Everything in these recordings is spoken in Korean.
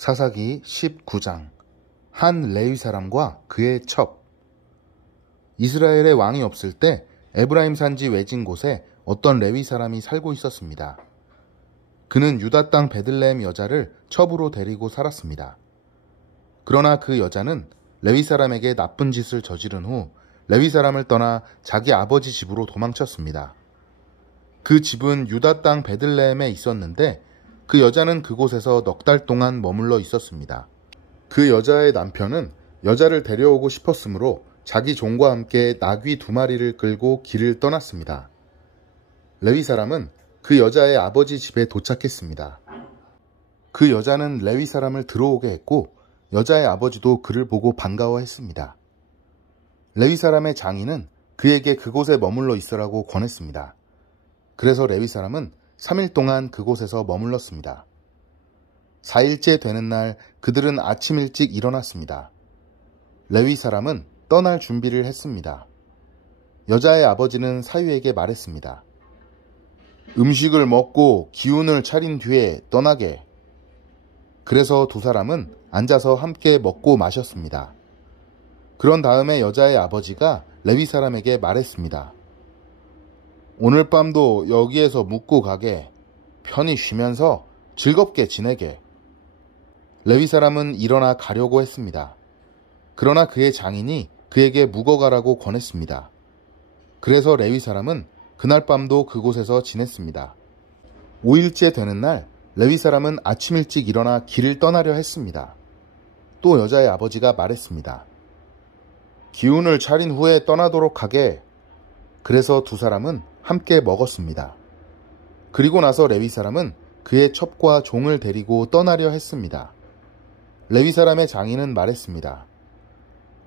사사기 19장 한 레위 사람과 그의 첩. 이스라엘의 왕이 없을 때 에브라임 산지 외진 곳에 어떤 레위 사람이 살고 있었습니다. 그는 유다 땅 베들레헴 여자를 첩으로 데리고 살았습니다. 그러나 그 여자는 레위 사람에게 나쁜 짓을 저지른 후 레위 사람을 떠나 자기 아버지 집으로 도망쳤습니다. 그 집은 유다 땅 베들레헴에 있었는데 그 여자는 그곳에서 넉 달 동안 머물러 있었습니다. 그 여자의 남편은 여자를 데려오고 싶었으므로 자기 종과 함께 나귀 2마리를 끌고 길을 떠났습니다. 레위 사람은 그 여자의 아버지 집에 도착했습니다. 그 여자는 레위 사람을 들어오게 했고 여자의 아버지도 그를 보고 반가워했습니다. 레위 사람의 장인은 그에게 그곳에 머물러 있으라고 권했습니다. 그래서 레위 사람은 3일 동안 그곳에서 머물렀습니다. 4일째 되는 날 그들은 아침 일찍 일어났습니다. 레위 사람은 떠날 준비를 했습니다. 여자의 아버지는 사위에게 말했습니다. 음식을 먹고 기운을 차린 뒤에 떠나게. 그래서 두 사람은 앉아서 함께 먹고 마셨습니다. 그런 다음에 여자의 아버지가 레위 사람에게 말했습니다. 오늘 밤도 여기에서 묵고 가게. 편히 쉬면서 즐겁게 지내게. 레위 사람은 일어나 가려고 했습니다. 그러나 그의 장인이 그에게 묵어가라고 권했습니다. 그래서 레위 사람은 그날 밤도 그곳에서 지냈습니다. 5일째 되는 날 레위 사람은 아침 일찍 일어나 길을 떠나려 했습니다. 또 여자의 아버지가 말했습니다. 기운을 차린 후에 떠나도록 하게. 그래서 두 사람은 함께 먹었습니다. 그리고 나서 레위 사람은 그의 첩과 종을 데리고 떠나려 했습니다. 레위 사람의 장인은 말했습니다.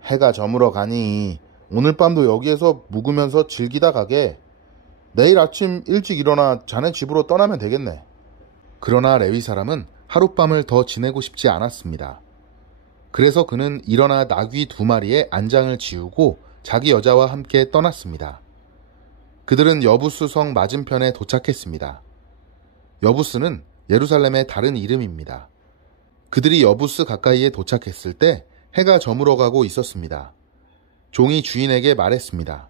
해가 저물어 가니 오늘 밤도 여기에서 묵으면서 즐기다 가게. 내일 아침 일찍 일어나 자네 집으로 떠나면 되겠네. 그러나 레위 사람은 하룻밤을 더 지내고 싶지 않았습니다. 그래서 그는 일어나 나귀 2마리의 안장을 지우고 자기 여자와 함께 떠났습니다. 그들은 여부스 성 맞은편에 도착했습니다. 여부스는 예루살렘의 다른 이름입니다. 그들이 여부스 가까이에 도착했을 때 해가 저물어가고 있었습니다. 종이 주인에게 말했습니다.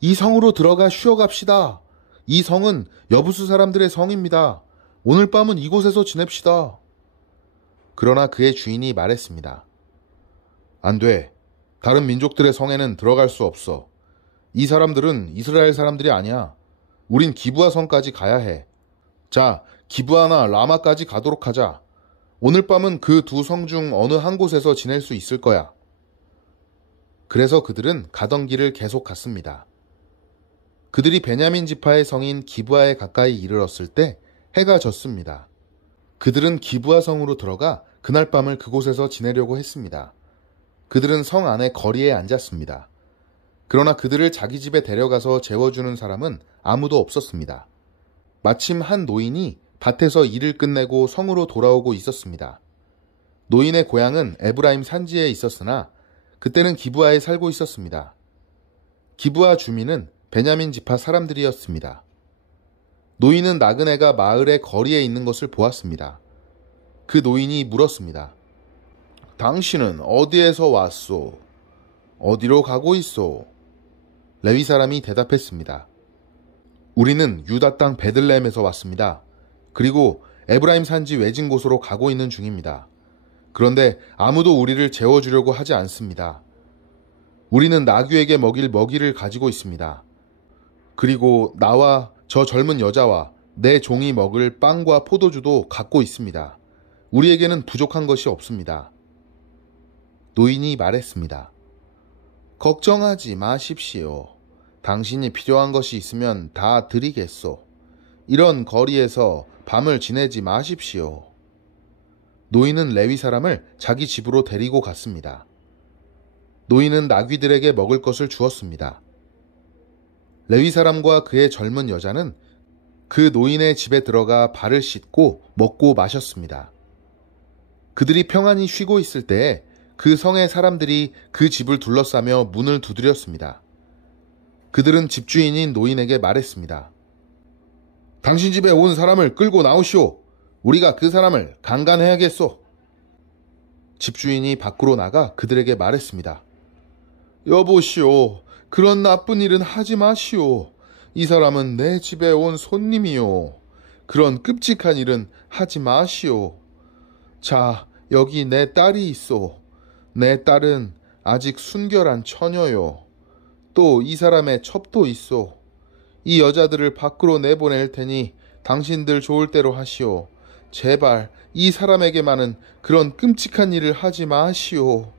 이 성으로 들어가 쉬어갑시다. 이 성은 여부스 사람들의 성입니다. 오늘 밤은 이곳에서 지냅시다. 그러나 그의 주인이 말했습니다. 안 돼. 다른 민족들의 성에는 들어갈 수 없어. 이 사람들은 이스라엘 사람들이 아니야. 우린 기브아 성까지 가야 해. 자, 기브아나 라마까지 가도록 하자. 오늘 밤은 그 두 성 중 어느 한 곳에서 지낼 수 있을 거야. 그래서 그들은 가던 길을 계속 갔습니다. 그들이 베냐민 지파의 성인 기브아에 가까이 이르렀을 때 해가 졌습니다. 그들은 기브아 성으로 들어가 그날 밤을 그곳에서 지내려고 했습니다. 그들은 성 안의 거리에 앉았습니다. 그러나 그들을 자기 집에 데려가서 재워주는 사람은 아무도 없었습니다. 마침 한 노인이 밭에서 일을 끝내고 성으로 돌아오고 있었습니다. 노인의 고향은 에브라임 산지에 있었으나 그때는 기브아에 살고 있었습니다. 기브아 주민은 베냐민 지파 사람들이었습니다. 노인은 나그네가 마을의 거리에 있는 것을 보았습니다. 그 노인이 물었습니다. 당신은 어디에서 왔소? 어디로 가고 있소? 레위 사람이 대답했습니다. 우리는 유다 땅 베들레헴에서 왔습니다. 그리고 에브라임 산지 외진 곳으로 가고 있는 중입니다. 그런데 아무도 우리를 재워주려고 하지 않습니다. 우리는 나귀에게 먹일 먹이를 가지고 있습니다. 그리고 나와 저 젊은 여자와 내 종이 먹을 빵과 포도주도 갖고 있습니다. 우리에게는 부족한 것이 없습니다. 노인이 말했습니다. 걱정하지 마십시오. 당신이 필요한 것이 있으면 다 드리겠소. 이런 거리에서 밤을 지내지 마십시오. 노인은 레위 사람을 자기 집으로 데리고 갔습니다. 노인은 나귀들에게 먹을 것을 주었습니다. 레위 사람과 그의 젊은 여자는 그 노인의 집에 들어가 발을 씻고 먹고 마셨습니다. 그들이 평안히 쉬고 있을 때에 그 성의 사람들이 그 집을 둘러싸며 문을 두드렸습니다. 그들은 집주인인 노인에게 말했습니다. 당신 집에 온 사람을 끌고 나오시오. 우리가 그 사람을 강간해야겠소. 집주인이 밖으로 나가 그들에게 말했습니다. 여보시오, 그런 나쁜 일은 하지 마시오. 이 사람은 내 집에 온 손님이요. 그런 끔찍한 일은 하지 마시오. 자, 여기 내 딸이 있소. 내 딸은 아직 순결한 처녀요. 또 이 사람의 첩도 있소. 이 여자들을 밖으로 내보낼 테니 당신들 좋을 대로 하시오. 제발 이 사람에게만은 그런 끔찍한 일을 하지 마시오.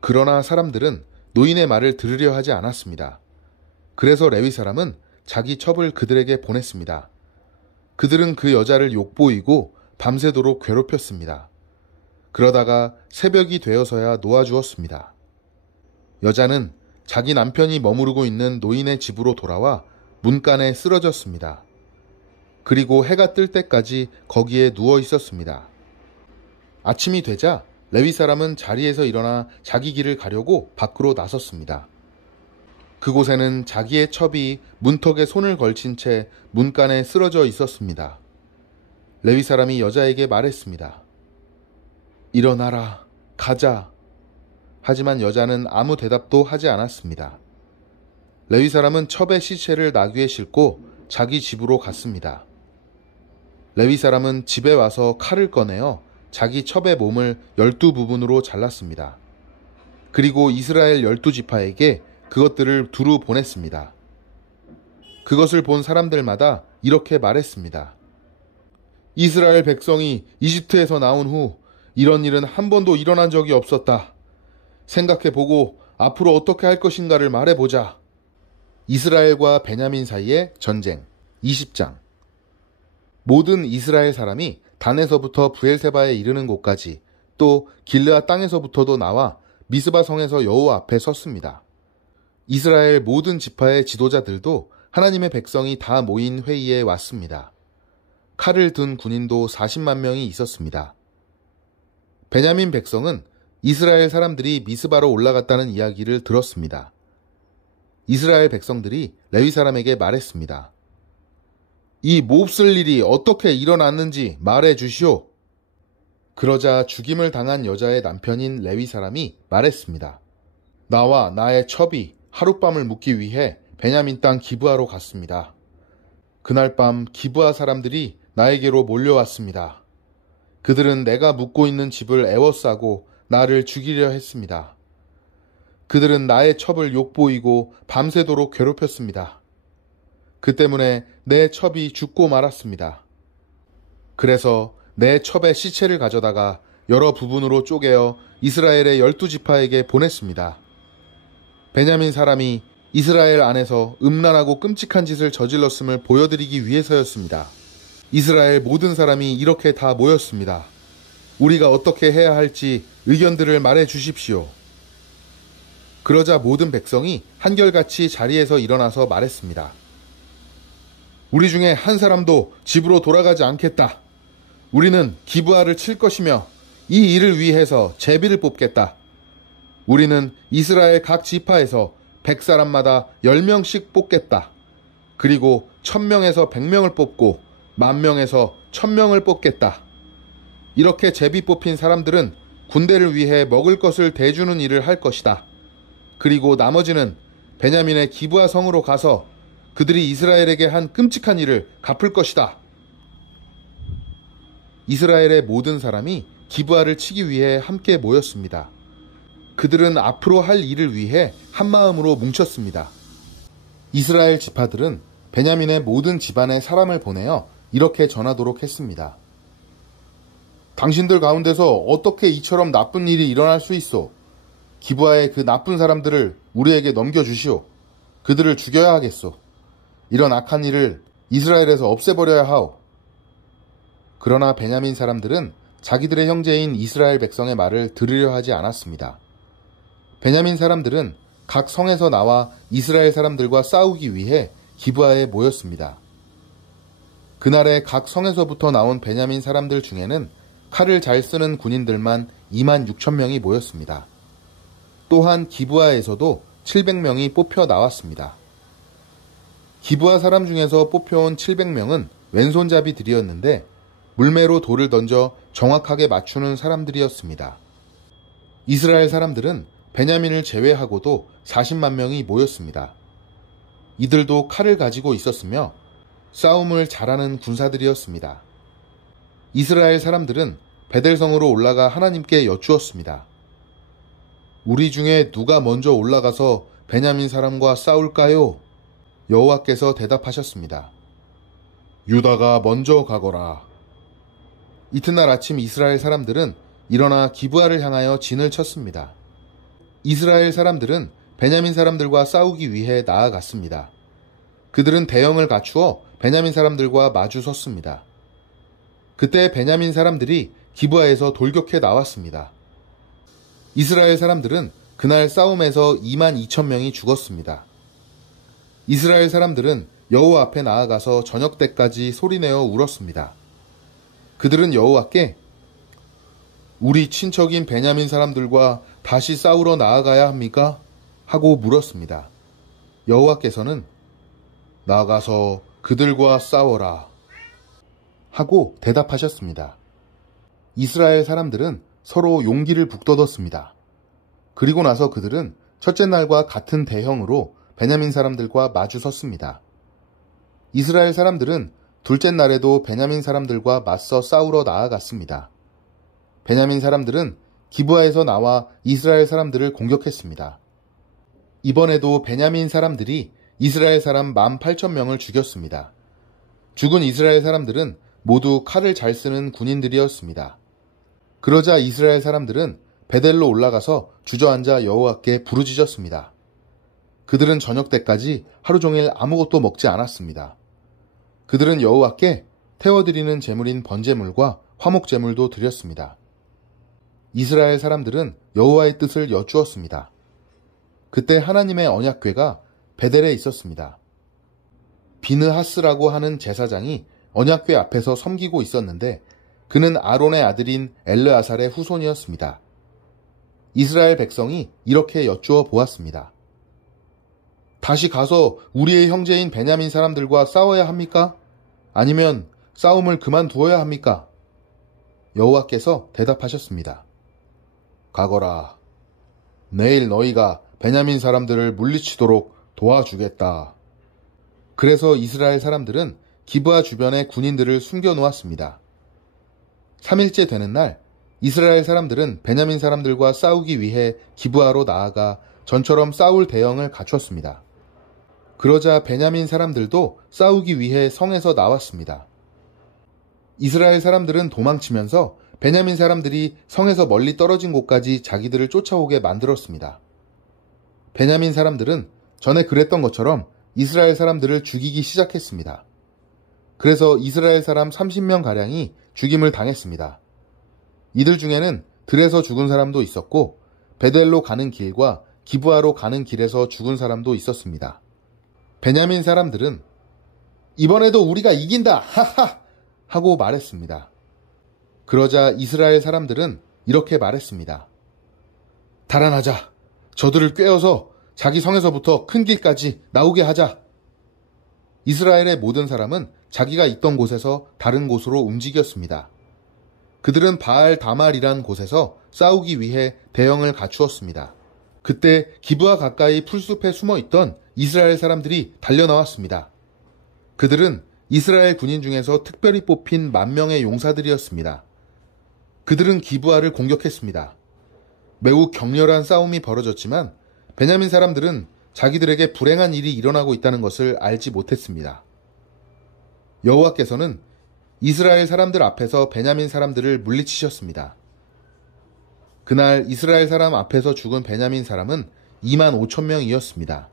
그러나 사람들은 노인의 말을 들으려 하지 않았습니다. 그래서 레위 사람은 자기 첩을 그들에게 보냈습니다. 그들은 그 여자를 욕보이고 밤새도록 괴롭혔습니다. 그러다가 새벽이 되어서야 놓아주었습니다. 여자는 자기 남편이 머무르고 있는 노인의 집으로 돌아와 문간에 쓰러졌습니다. 그리고 해가 뜰 때까지 거기에 누워 있었습니다. 아침이 되자 레위 사람은 자리에서 일어나 자기 길을 가려고 밖으로 나섰습니다. 그곳에는 자기의 첩이 문턱에 손을 걸친 채 문간에 쓰러져 있었습니다. 레위 사람이 여자에게 말했습니다. 일어나라, 가자. 하지만 여자는 아무 대답도 하지 않았습니다. 레위 사람은 첩의 시체를 나귀에 싣고 자기 집으로 갔습니다. 레위 사람은 집에 와서 칼을 꺼내어 자기 첩의 몸을 12부분으로 잘랐습니다. 그리고 이스라엘 12지파에게 그것들을 두루 보냈습니다. 그것을 본 사람들마다 이렇게 말했습니다. 이스라엘 백성이 이집트에서 나온 후 이런 일은 한 번도 일어난 적이 없었다. 생각해보고 앞으로 어떻게 할 것인가를 말해보자. 이스라엘과 베냐민 사이의 전쟁 20장. 모든 이스라엘 사람이 단에서부터 브엘세바에 이르는 곳까지 또 길르앗 땅에서부터도 나와 미스바 성에서 여호와 앞에 섰습니다. 이스라엘 모든 지파의 지도자들도 하나님의 백성이 다 모인 회의에 왔습니다. 칼을 든 군인도 40만 명이 있었습니다. 베냐민 백성은 이스라엘 사람들이 미스바로 올라갔다는 이야기를 들었습니다. 이스라엘 백성들이 레위 사람에게 말했습니다. 이 몹쓸 일이 어떻게 일어났는지 말해 주시오. 그러자 죽임을 당한 여자의 남편인 레위 사람이 말했습니다. 나와 나의 첩이 하룻밤을 묵기 위해 베냐민 땅 기브아로 갔습니다. 그날 밤 기브아 사람들이 나에게로 몰려왔습니다. 그들은 내가 묵고 있는 집을 에워싸고 나를 죽이려 했습니다. 그들은 나의 첩을 욕보이고 밤새도록 괴롭혔습니다. 그 때문에 내 첩이 죽고 말았습니다. 그래서 내 첩의 시체를 가져다가 여러 부분으로 쪼개어 이스라엘의 12지파에게 보냈습니다. 베냐민 사람이 이스라엘 안에서 음란하고 끔찍한 짓을 저질렀음을 보여드리기 위해서였습니다. 이스라엘 모든 사람이 이렇게 다 모였습니다. 우리가 어떻게 해야 할지 의견들을 말해 주십시오. 그러자 모든 백성이 한결같이 자리에서 일어나서 말했습니다. 우리 중에 한 사람도 집으로 돌아가지 않겠다. 우리는 기브아를 칠 것이며 이 일을 위해서 제비를 뽑겠다. 우리는 이스라엘 각 지파에서 100사람마다 10명씩 뽑겠다. 그리고 1000명에서 100명을 뽑고 10,000명에서 1000명을 뽑겠다. 이렇게 제비 뽑힌 사람들은 군대를 위해 먹을 것을 대주는 일을 할 것이다. 그리고 나머지는 베냐민의 기브아 성으로 가서 그들이 이스라엘에게 한 끔찍한 일을 갚을 것이다. 이스라엘의 모든 사람이 기브아를 치기 위해 함께 모였습니다. 그들은 앞으로 할 일을 위해 한마음으로 뭉쳤습니다. 이스라엘 지파들은 베냐민의 모든 집안에 사람을 보내어 이렇게 전하도록 했습니다. 당신들 가운데서 어떻게 이처럼 나쁜 일이 일어날 수 있소? 기브아의 그 나쁜 사람들을 우리에게 넘겨주시오. 그들을 죽여야 하겠소. 이런 악한 일을 이스라엘에서 없애버려야 하오. 그러나 베냐민 사람들은 자기들의 형제인 이스라엘 백성의 말을 들으려 하지 않았습니다. 베냐민 사람들은 각 성에서 나와 이스라엘 사람들과 싸우기 위해 기브아에 모였습니다. 그날에 각 성에서부터 나온 베냐민 사람들 중에는 칼을 잘 쓰는 군인들만 26,000명이 모였습니다. 또한 기브아에서도 700명이 뽑혀 나왔습니다. 기브아 사람 중에서 뽑혀온 700명은 왼손잡이들이었는데 물매로 돌을 던져 정확하게 맞추는 사람들이었습니다. 이스라엘 사람들은 베냐민을 제외하고도 40만 명이 모였습니다. 이들도 칼을 가지고 있었으며 싸움을 잘하는 군사들이었습니다. 이스라엘 사람들은 베델성으로 올라가 하나님께 여쭈었습니다. 우리 중에 누가 먼저 올라가서 베냐민 사람과 싸울까요? 여호와께서 대답하셨습니다. 유다가 먼저 가거라. 이튿날 아침 이스라엘 사람들은 일어나 기브아를 향하여 진을 쳤습니다. 이스라엘 사람들은 베냐민 사람들과 싸우기 위해 나아갔습니다. 그들은 대형을 갖추어 베냐민 사람들과 마주 섰습니다. 그때 베냐민 사람들이 기브아에서 돌격해 나왔습니다. 이스라엘 사람들은 그날 싸움에서 22,000명이 죽었습니다. 이스라엘 사람들은 여호와 앞에 나아가서 저녁 때까지 소리내어 울었습니다. 그들은 여호와께 우리 친척인 베냐민 사람들과 다시 싸우러 나아가야 합니까? 하고 물었습니다. 여호와께서는 나가서 그들과 싸워라 하고 대답하셨습니다. 이스라엘 사람들은 서로 용기를 북돋았습니다. 그리고 나서 그들은 첫째 날과 같은 대형으로 베냐민 사람들과 마주 섰습니다. 이스라엘 사람들은 둘째 날에도 베냐민 사람들과 맞서 싸우러 나아갔습니다. 베냐민 사람들은 기브아에서 나와 이스라엘 사람들을 공격했습니다. 이번에도 베냐민 사람들이 이스라엘 사람 18,000명을 죽였습니다. 죽은 이스라엘 사람들은 모두 칼을 잘 쓰는 군인들이었습니다. 그러자 이스라엘 사람들은 베델로 올라가서 주저앉아 여호와께 부르짖었습니다. 그들은 저녁 때까지 하루 종일 아무것도 먹지 않았습니다. 그들은 여호와께 태워드리는 제물인 번제물과 화목제물도 드렸습니다. 이스라엘 사람들은 여호와의 뜻을 여쭈었습니다. 그때 하나님의 언약궤가 베델에 있었습니다. 비느하스라고 하는 제사장이 언약궤 앞에서 섬기고 있었는데 그는 아론의 아들인 엘르아살의 후손이었습니다. 이스라엘 백성이 이렇게 여쭈어 보았습니다. 다시 가서 우리의 형제인 베냐민 사람들과 싸워야 합니까? 아니면 싸움을 그만두어야 합니까? 여호와께서 대답하셨습니다. 가거라. 내일 너희가 베냐민 사람들을 물리치도록 도와주겠다. 그래서 이스라엘 사람들은 기브아 주변의 군인들을 숨겨놓았습니다. 3일째 되는 날 이스라엘 사람들은 베냐민 사람들과 싸우기 위해 기브아로 나아가 전처럼 싸울 대형을 갖췄습니다. 그러자 베냐민 사람들도 싸우기 위해 성에서 나왔습니다. 이스라엘 사람들은 도망치면서 베냐민 사람들이 성에서 멀리 떨어진 곳까지 자기들을 쫓아오게 만들었습니다. 베냐민 사람들은 전에 그랬던 것처럼 이스라엘 사람들을 죽이기 시작했습니다. 그래서 이스라엘 사람 30명가량이 죽임을 당했습니다. 이들 중에는 들에서 죽은 사람도 있었고 베델로 가는 길과 기브아로 가는 길에서 죽은 사람도 있었습니다. 베냐민 사람들은 이번에도 우리가 이긴다! 하하! 하고 말했습니다. 그러자 이스라엘 사람들은 이렇게 말했습니다. 달아나자. 저들을 꿰어서 자기 성에서부터 큰 길까지 나오게 하자. 이스라엘의 모든 사람은 자기가 있던 곳에서 다른 곳으로 움직였습니다. 그들은 바알 다말이란 곳에서 싸우기 위해 대형을 갖추었습니다. 그때 기브아 가까이 풀숲에 숨어있던 이스라엘 사람들이 달려나왔습니다. 그들은 이스라엘 군인 중에서 특별히 뽑힌 10,000명의 용사들이었습니다. 그들은 기브아를 공격했습니다. 매우 격렬한 싸움이 벌어졌지만 베냐민 사람들은 자기들에게 불행한 일이 일어나고 있다는 것을 알지 못했습니다. 여호와께서는 이스라엘 사람들 앞에서 베냐민 사람들을 물리치셨습니다. 그날 이스라엘 사람 앞에서 죽은 베냐민 사람은 25,000명이었습니다.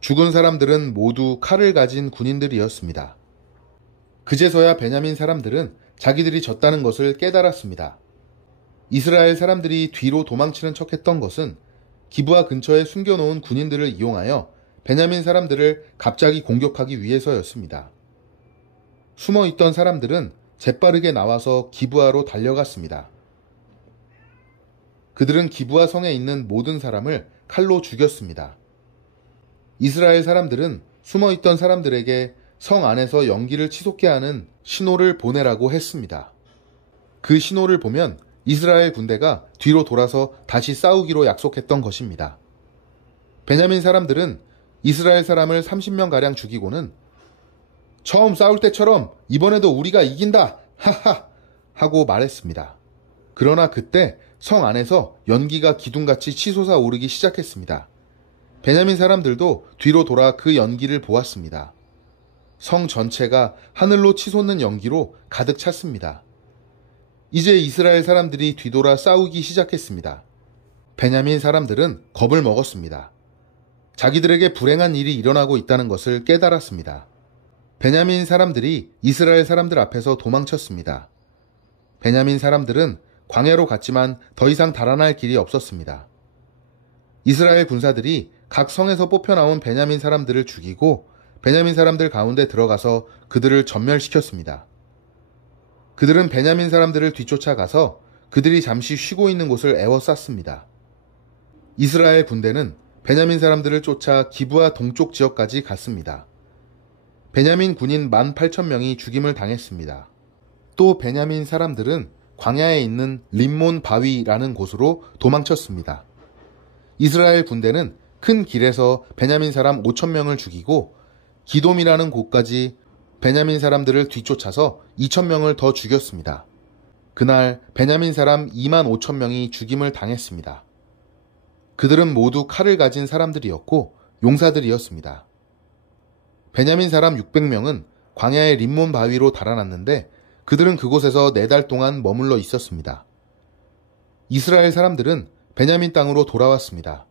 죽은 사람들은 모두 칼을 가진 군인들이었습니다. 그제서야 베냐민 사람들은 자기들이 졌다는 것을 깨달았습니다. 이스라엘 사람들이 뒤로 도망치는 척했던 것은 기브아 근처에 숨겨놓은 군인들을 이용하여 베냐민 사람들을 갑자기 공격하기 위해서였습니다. 숨어있던 사람들은 재빠르게 나와서 기브아로 달려갔습니다. 그들은 기브아 성에 있는 모든 사람을 칼로 죽였습니다. 이스라엘 사람들은 숨어있던 사람들에게 성 안에서 연기를 치솟게 하는 신호를 보내라고 했습니다. 그 신호를 보면 이스라엘 군대가 뒤로 돌아서 다시 싸우기로 약속했던 것입니다. 베냐민 사람들은 이스라엘 사람을 30명가량 죽이고는 처음 싸울 때처럼 이번에도 우리가 이긴다! 하하! 하고 말했습니다. 그러나 그때 성 안에서 연기가 기둥같이 치솟아 오르기 시작했습니다. 베냐민 사람들도 뒤로 돌아 그 연기를 보았습니다. 성 전체가 하늘로 치솟는 연기로 가득 찼습니다. 이제 이스라엘 사람들이 뒤돌아 싸우기 시작했습니다. 베냐민 사람들은 겁을 먹었습니다. 자기들에게 불행한 일이 일어나고 있다는 것을 깨달았습니다. 베냐민 사람들이 이스라엘 사람들 앞에서 도망쳤습니다. 베냐민 사람들은 광야로 갔지만 더 이상 달아날 길이 없었습니다. 이스라엘 군사들이 각 성에서 뽑혀나온 베냐민 사람들을 죽이고 베냐민 사람들 가운데 들어가서 그들을 전멸시켰습니다. 그들은 베냐민 사람들을 뒤쫓아가서 그들이 잠시 쉬고 있는 곳을 에워쌌습니다. 이스라엘 군대는 베냐민 사람들을 쫓아 기브아 동쪽 지역까지 갔습니다. 베냐민 군인 18,000명이 죽임을 당했습니다. 또 베냐민 사람들은 광야에 있는 림몬 바위라는 곳으로 도망쳤습니다. 이스라엘 군대는 큰 길에서 베냐민 사람 5,000명을 죽이고 기돔이라는 곳까지 베냐민 사람들을 뒤쫓아서 2,000명을 더 죽였습니다. 그날 베냐민 사람 25,000명이 죽임을 당했습니다. 그들은 모두 칼을 가진 사람들이었고 용사들이었습니다. 베냐민 사람 600명은 광야의 림몬 바위로 달아났는데 그들은 그곳에서 4달 동안 머물러 있었습니다. 이스라엘 사람들은 베냐민 땅으로 돌아왔습니다.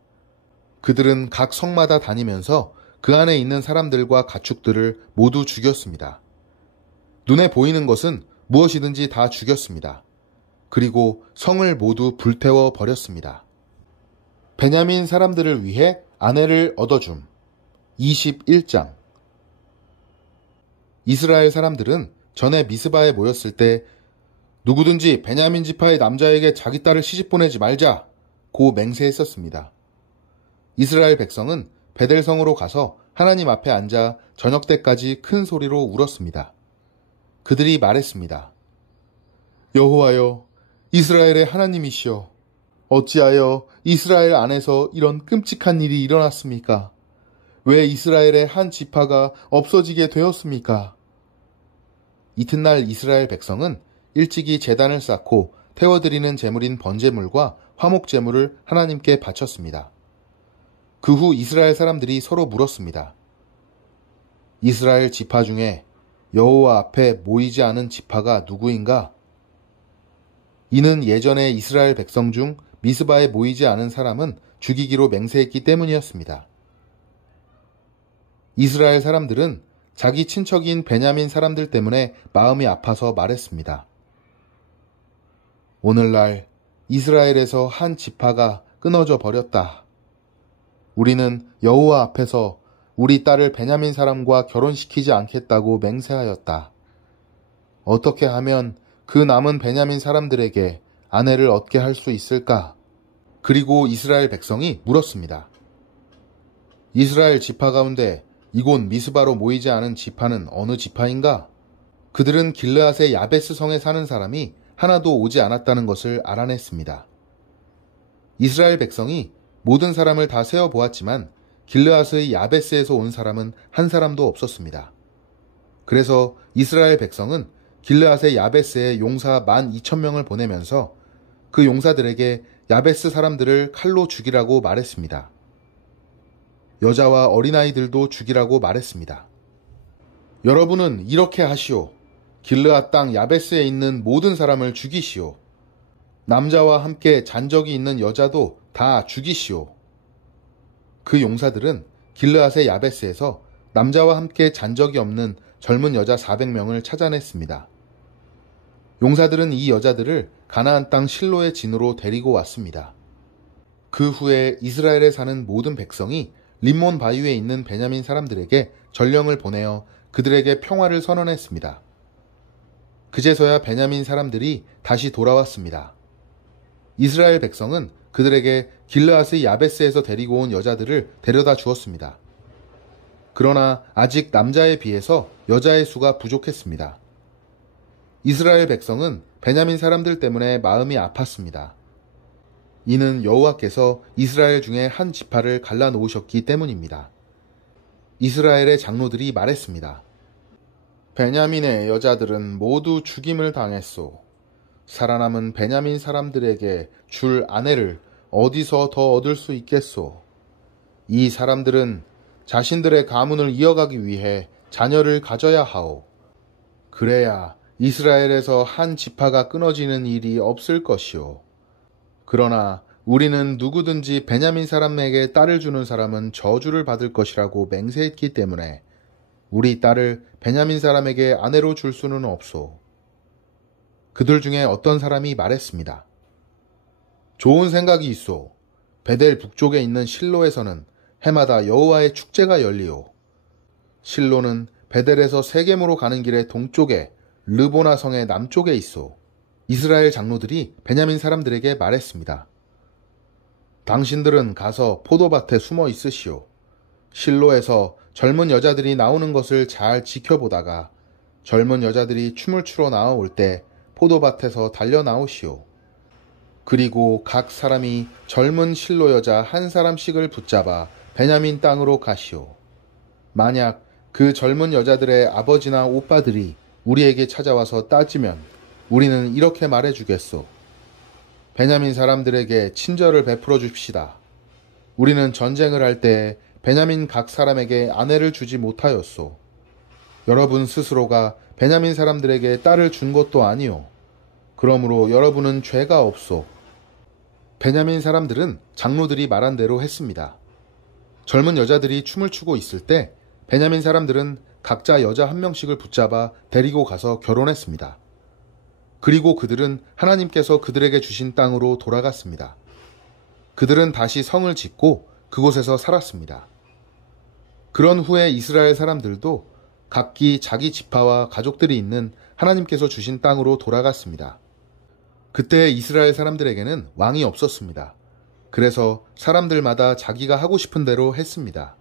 그들은 각 성마다 다니면서 그 안에 있는 사람들과 가축들을 모두 죽였습니다. 눈에 보이는 것은 무엇이든지 다 죽였습니다. 그리고 성을 모두 불태워 버렸습니다. 베냐민 사람들을 위해 아내를 얻어줌. 21장. 이스라엘 사람들은 전에 미스바에 모였을 때 누구든지 베냐민 지파의 남자에게 자기 딸을 시집 보내지 말자고 맹세했었습니다. 이스라엘 백성은 베델성으로 가서 하나님 앞에 앉아 저녁 때까지 큰 소리로 울었습니다. 그들이 말했습니다. 여호와여, 이스라엘의 하나님이시여, 어찌하여 이스라엘 안에서 이런 끔찍한 일이 일어났습니까? 왜 이스라엘의 한 지파가 없어지게 되었습니까? 이튿날 이스라엘 백성은 일찍이 제단을 쌓고 태워드리는 제물인 번제물과 화목제물을 하나님께 바쳤습니다. 그 후 이스라엘 사람들이 서로 물었습니다. 이스라엘 지파 중에 여호와 앞에 모이지 않은 지파가 누구인가? 이는 예전에 이스라엘 백성 중 미스바에 모이지 않은 사람은 죽이기로 맹세했기 때문이었습니다. 이스라엘 사람들은 자기 친척인 베냐민 사람들 때문에 마음이 아파서 말했습니다. 오늘날 이스라엘에서 한 지파가 끊어져 버렸다. 우리는 여호와 앞에서 우리 딸을 베냐민 사람과 결혼시키지 않겠다고 맹세하였다. 어떻게 하면 그 남은 베냐민 사람들에게 아내를 얻게 할 수 있을까? 그리고 이스라엘 백성이 물었습니다. 이스라엘 지파 가운데 이곳 미스바로 모이지 않은 지파는 어느 지파인가? 그들은 길르앗의 야베스 성에 사는 사람이 하나도 오지 않았다는 것을 알아냈습니다. 이스라엘 백성이 모든 사람을 다 세어보았지만 길르앗의 야베스에서 온 사람은 한 사람도 없었습니다. 그래서 이스라엘 백성은 길르앗의 야베스에 용사 12,000명을 보내면서 그 용사들에게 야베스 사람들을 칼로 죽이라고 말했습니다. 여자와 어린아이들도 죽이라고 말했습니다. 여러분은 이렇게 하시오. 길르앗 땅 야베스에 있는 모든 사람을 죽이시오. 남자와 함께 잔적이 있는 여자도 다 죽이시오. 그 용사들은 길르앗의 야베스에서 남자와 함께 잔적이 없는 젊은 여자 400명을 찾아냈습니다. 용사들은 이 여자들을 가나안 땅 실로의 진으로 데리고 왔습니다. 그 후에 이스라엘에 사는 모든 백성이 림몬 바위에 있는 베냐민 사람들에게 전령을 보내어 그들에게 평화를 선언했습니다. 그제서야 베냐민 사람들이 다시 돌아왔습니다. 이스라엘 백성은 그들에게 길르앗의 야베스에서 데리고 온 여자들을 데려다 주었습니다. 그러나 아직 남자에 비해서 여자의 수가 부족했습니다. 이스라엘 백성은 베냐민 사람들 때문에 마음이 아팠습니다. 이는 여호와께서 이스라엘 중에 한 지파를 갈라놓으셨기 때문입니다. 이스라엘의 장로들이 말했습니다. 베냐민의 여자들은 모두 죽임을 당했소. 살아남은 베냐민 사람들에게 줄 아내를 어디서 더 얻을 수 있겠소. 이 사람들은 자신들의 가문을 이어가기 위해 자녀를 가져야 하오. 그래야 이스라엘에서 한 지파가 끊어지는 일이 없을 것이오. 그러나 우리는 누구든지 베냐민 사람에게 딸을 주는 사람은 저주를 받을 것이라고 맹세했기 때문에 우리 딸을 베냐민 사람에게 아내로 줄 수는 없소. 그들 중에 어떤 사람이 말했습니다. 좋은 생각이 있소. 베델 북쪽에 있는 실로에서는 해마다 여호와의 축제가 열리오. 실로는 베델에서 세겜으로 가는 길의 동쪽에 르보나 성의 남쪽에 있소. 이스라엘 장로들이 베냐민 사람들에게 말했습니다. 당신들은 가서 포도밭에 숨어 있으시오. 실로에서 젊은 여자들이 나오는 것을 잘 지켜보다가 젊은 여자들이 춤을 추러 나올 때 포도밭에서 달려 나오시오. 그리고 각 사람이 젊은 실로 여자 한 사람씩을 붙잡아 베냐민 땅으로 가시오. 만약 그 젊은 여자들의 아버지나 오빠들이 우리에게 찾아와서 따지면 우리는 이렇게 말해주겠소. 베냐민 사람들에게 친절을 베풀어 줍시다. 우리는 전쟁을 할 때 베냐민 각 사람에게 아내를 주지 못하였소. 여러분 스스로가 베냐민 사람들에게 딸을 준 것도 아니오. 그러므로 여러분은 죄가 없소. 베냐민 사람들은 장로들이 말한 대로 했습니다. 젊은 여자들이 춤을 추고 있을 때 베냐민 사람들은 각자 여자 한 명씩을 붙잡아 데리고 가서 결혼했습니다. 그리고 그들은 하나님께서 그들에게 주신 땅으로 돌아갔습니다. 그들은 다시 성을 짓고 그곳에서 살았습니다. 그런 후에 이스라엘 사람들도 각기 자기 지파와 가족들이 있는 하나님께서 주신 땅으로 돌아갔습니다. 그때 이스라엘 사람들에게는 왕이 없었습니다. 그래서 사람들마다 자기가 하고 싶은 대로 했습니다.